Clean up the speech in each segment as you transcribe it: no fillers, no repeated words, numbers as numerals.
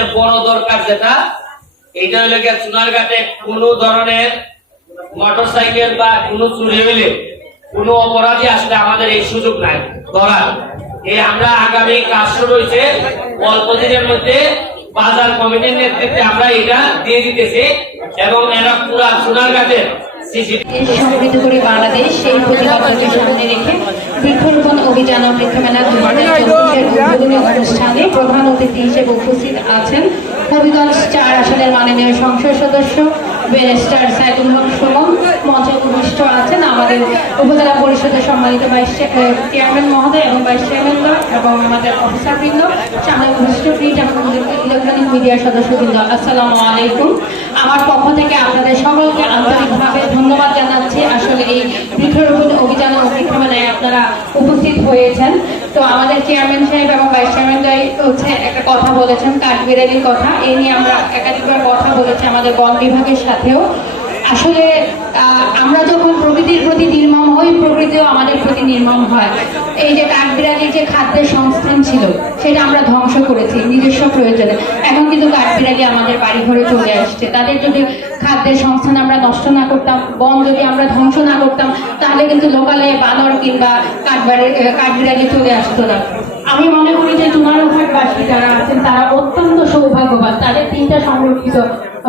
সবচেয়ে বড় দরকার যেটা এইটা হলো গিয়ে চুনারঘাটে কোনো ধরনের মোটরসাইকেল বা কোনো চুরি হইলে কোনো অপরাধী আসলে আমাদের এই সুযোগ নাই ধরার। এই আমরা আগামী কাজ শুরু হয়েছে অল্প দিনের মধ্যে বাজার কমিটির নেতৃত্বে আমরা এটা দিয়ে দিতেছি এবং এরা পুরা চুনারঘাটের সমৃদ্ধ করে বাংলাদেশ সেই প্রতিবাদকে সামনে রেখে বৃক্ষরোপণ অভিযান ও বৃক্ষমেলা 2024 উদ্বোধনী অনুষ্ঠানে প্রধান অতিথি হিসেবে উপস্থিত আছেন হবিগঞ্জ 4 আসনের মাননীয় সংসদ সদস্য ব্যারিস্টার সাইদুল হক সুমন। মঞ্চে উপবিষ্ট আছেন আমাদের উপজেলা পরিষদের সম্মানিত ভাইস চেয়ারম্যান মহোদয় এবং ভাইস চেয়ারম্যান এবং আমাদের অফিসারবৃন্দ, সামনে উপস্থিত প্রিন্ট এবং ইলেকট্রনিক মিডিয়ার সদস্যবৃন্দ, আসসালামু আলাইকুম। আমার পক্ষ থেকে আপনাদের সকলকে আন্তরিকভাবে ধন্যবাদ জানাচ্ছি। আসলে এই বৃক্ষরোপণ অভিযান ও বৃক্ষমেলায় আপনারা উপস্থিত হয়েছেন। তো আমাদের চেয়ারম্যান সাহেব এবং ভাইস চেয়ারম্যান হচ্ছে একটা কথা বলেছেন কাঠবিড়ালির কথা, এই নিয়ে আমরা একাধিকবার কথা বলেছি আমাদের বন বিভাগের সাথেও। আসলে আমরা যখন প্রকৃতির প্রতি নির্মম হই, প্রকৃতিও আমাদের প্রতি নির্মম হয়। এই যে কাঠবিড়ালির যে খাদ্যের সংস্থান ছিল সেটা আমরা ধ্বংস করেছি নিজস্ব প্রয়োজনে। এখন কিন্তু কাঠবিড়ালি আমাদের বাড়ি ঘরে চলে আসছে। তাদের যদি খাদ্যের সংস্থান আমরা নষ্ট না করতাম, বন যদি আমরা ধ্বংস না করতাম, তাহলে কিন্তু লোকালয়ে বানর কিংবা কাঠবিড়ালি চলে আসতো না। আমি মনে করি যে চুনারঘাটবাসী যারা আছেন তারা অত্যন্ত সৌভাগ্যবান, তাদের 3টা সংরক্ষিত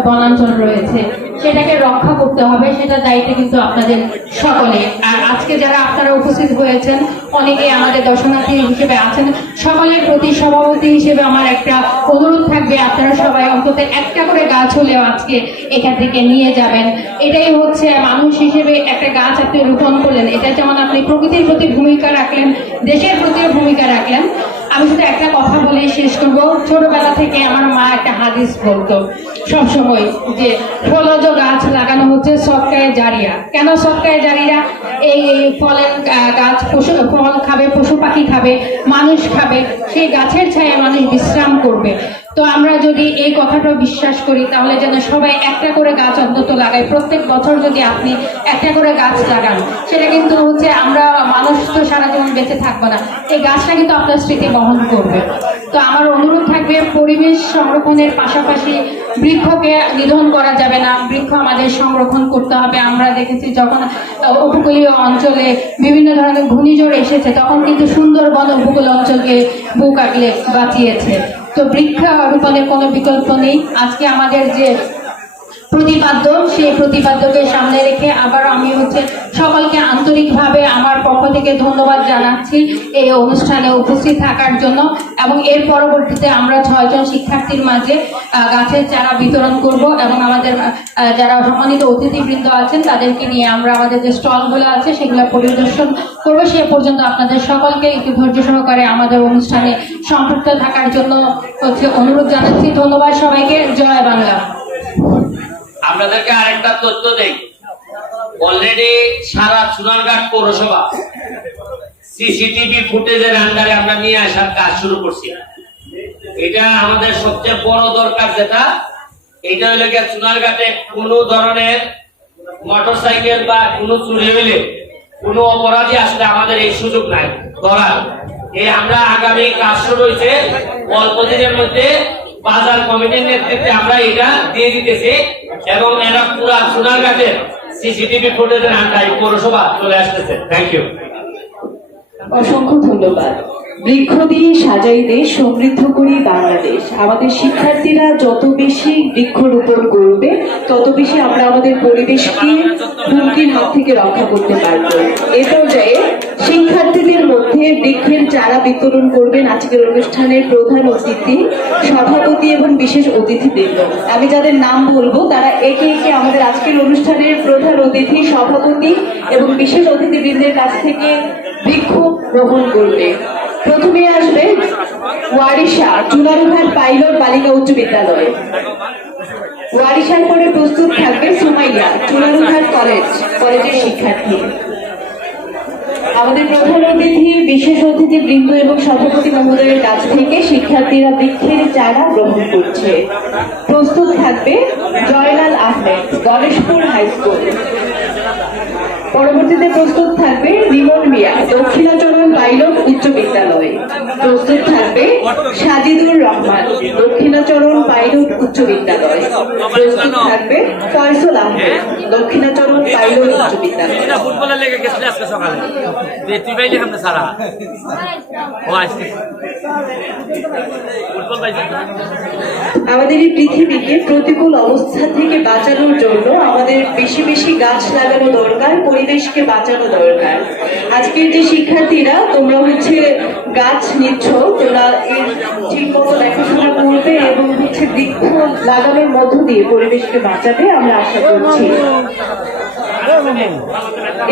বনাঞ্চল রয়েছে, সেটাকে রক্ষা করতে হবে, সেটা দায়িত্ব কিন্তু আপনাদের সকলে। আর আজকে যারা আপনারা উপস্থিত হয়েছেন অনেকে আমাদের দর্শনার্থী হিসেবে আছেন, সকলের প্রতি সভাপতি হিসেবে আমার একটা অনুরোধ থাকবে, আপনারা সবাই অন্তত একটা করে গাছ হলেও আজকে এখান থেকে নিয়ে যাবেন। এটাই হচ্ছে মানুষ হিসেবে একটা গাছ আপনি রোপণ করলেন, এটা যেমন আপনি প্রকৃতির প্রতি ভূমিকা রাখলেন, দেশের প্রতিও ভূমিকা রাখলেন। আমি শুধু একটা কথা বলে শেষ করবো। ছোটবেলা থেকে আমার মা একটা হাদিস বলতো সবসময় যে ফলজ গাছ লাগানো হচ্ছে সদকায়ে জারিয়া। কেন সদকায়ে জারিয়া? এই ফলের গাছ ফল খাবে, পশু পাখি খাবে, মানুষ খাবে, সেই গাছের ছায়া মানুষ বিশ্রাম করবে। তো আমরা যদি এই কথাটা বিশ্বাস করি তাহলে যেন সবাই একটা করে গাছ অন্তত লাগাই। প্রত্যেক বছর যদি আপনি একটা করে গাছ লাগান, সেটা কিন্তু হচ্ছে আমরা মানুষ তো সারা জীবন বেঁচে থাকবো না, এই গাছটা কিন্তু আপনার স্মৃতি বহন করবে। তো আমার অনুরোধ থাকবে পরিবেশ সংরক্ষণের পাশাপাশি বৃক্ষকে নিধন করা যাবে না, বৃক্ষ আমাদের সংরক্ষণ করতে হবে। আমরা দেখেছি যখন উপকূলীয় অঞ্চলে বিভিন্ন ধরনের ঘূর্ণিঝড় এসেছে তখন কিন্তু সুন্দরবন উপকূল অঞ্চলকে বুক আগলে বাঁচিয়েছে। তো বৃক্ষরোপণের কোনো বিকল্প নেই। আজকে আমাদের যে প্রতিপাদ্য, সেই প্রতিপাদ্যকে সামনে রেখে আবার আমি সকলকে আন্তরিকভাবে আমার পক্ষ থেকে ধন্যবাদ জানাচ্ছি এই অনুষ্ঠানে উপস্থিত থাকার জন্য। এবং এর পরবর্তীতে আমরা 6 জন শিক্ষার্থীর মাঝে গাছের চারা বিতরণ করব এবং আমাদের যারা সম্মানিত অতিথিবৃন্দ আছেন তাদেরকে নিয়ে আমরা আমাদের যে স্টলগুলো আছে সেগুলো পরিদর্শন করব। সে পর্যন্ত আপনাদের সকলকে একটু ধৈর্য সহকারে আমাদের অনুষ্ঠানে সম্পৃক্ত থাকার জন্য অনুরোধ জানাচ্ছি। ধন্যবাদ সবাইকে। জয় বাংলা। আপনাদেরকে আরেকটা তথ্য দেই, অলরেডি সারা চুনারঘাট পৌরসভা সিসিটিভি ফুটেজের আন্ডারে আমরা নিয়ে আসার কাজ শুরু করছি। এটা আমাদের সবচেয়ে বড় দরকার যেটা এটা হলো গিয়ে চুনারঘাটে কোনো ধরনের মোটরসাইকেল বা কোনো চুরি হইলে কোনো অপরাধী আসলে আমাদের এই সুযোগ নাই ধরার। এই আমরা আগামী কাজ শুরু হয়েছে অল্প দিনের মধ্যে বাজার কমিটির নেতৃত্বে আমরা এটা দিয়ে দিতেছি এবং এরা পুরা চুনারঘাটের সিসিটিভি ফুটেজের আন্ডারে পৌরসভা চলে আসতেছে। Thank you. অসংখ্য ধন্যবাদ। বৃক্ষ দিয়ে সাজাই দেশ, সমৃদ্ধ করি বাংলাদেশ। আমাদের শিক্ষার্থীরা যত বেশি বৃক্ষরোপণ করবে তত বেশি আমরা আমাদের পরিবেশকে হুমকির হাত থেকে রক্ষা করতে পারব। এ পর্যায়ে শিক্ষার্থীদের মধ্যে বৃক্ষের চারা বিতরণ করবেন আজকের অনুষ্ঠানের প্রধান অতিথি, সভাপতি এবং বিশেষ অতিথিবৃন্দ। আমি যাদের নাম বলবো তারা একে একে আমাদের আজকের অনুষ্ঠানের প্রধান অতিথি, সভাপতি এবং বিশেষ অতিথিবৃন্দের কাছ থেকে বৃক্ষ গ্রহণ করবে। প্রথমে আসবে ওয়ারিশা, চুনারঘাট পাইলট বালিকা উচ্চ বিদ্যালয়। ওয়ারিশার পরে প্রস্তুত থাকবে সুমাইয়া, চুনারঘাট কলেজের শিক্ষার্থী। আমাদের প্রধান অতিথি, বিশেষ অতিথি বৃন্দ এবং সভাপতি মহোদয়ের কাছ থেকে শিক্ষার্থীরা বৃক্ষের চারা গ্রহণ করছে। প্রস্তুত থাকবে জয়নাল আহমেদ, গণেশপুর হাই স্কুল। পরবর্তীতে প্রস্তুত থাকবে রিমন মিয়া, দক্ষিণাচরণ পাইলট উচ্চ বিদ্যালয়। প্রস্তুত থাকবে সাজিদুর রহমান, দক্ষিণাচরণ পাইলট উচ্চ বিদ্যালয়। প্রস্তুত থাকবে ফয়সল আহমেদ, দক্ষিণাচরণ পাইলট উচ্চ বিদ্যালয়। এটা ফুটবলের লেগে গেছিল আজকে সকালে যে তুই পাইলে সামনে সারা ও আসছে ফুটবল পাইছে আমাদের এই পৃথিবীকে প্রতিকূল অবস্থা থেকে বাঁচানোর জন্য আমাদের বেশি বেশি গাছ লাগানো দরকার, পরিবেশকে বাঁচানো দরকার। আজকের যে শিক্ষার্থীরা তোমরা হচ্ছে গাছ নিচ্ছ, তোমরা এর ঠিক মতো দেখাশোনা করবে এবং হচ্ছে বৃক্ষ লাগানোর মধ্য দিয়ে পরিবেশকে বাঁচাবে আমরা আশা করছি।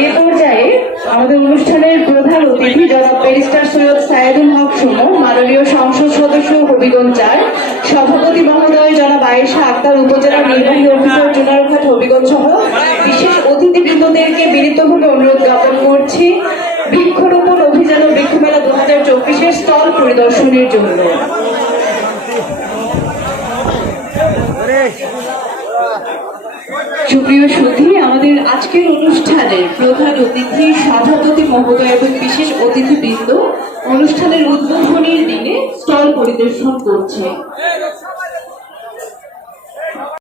এই পর্যায়ে আমাদের অনুষ্ঠানের প্রধান অতিথি জনাব ব্যারিস্টার সৈয়দ সায়েদুল হক সুমন, মাননীয় সংসদ সদস্য হবিগঞ্জ ৪, সভাপতি মহোদয় জনাব আয়েশা আক্তার, উপজেলা নির্বাহী অফিসার জোনারঘাট হবিগঞ্জ সহ বিশেষ অতিথিবৃন্দদেরকে বিনীতভাবে অনুরোধ জ্ঞাপন করছি বৃক্ষরোপণ অভিযান ও বৃক্ষমেলা 2024-এর স্টল পরিদর্শনের জন্য। সুপ্রিয় সুধী, আমাদের আজকের অনুষ্ঠানের প্রধান অতিথি সভাপতি মহোদয় এবং বিশেষ অতিথিবৃন্দ অনুষ্ঠানের উদ্বোধনীর দিনে স্টল পরিদর্শন করছে।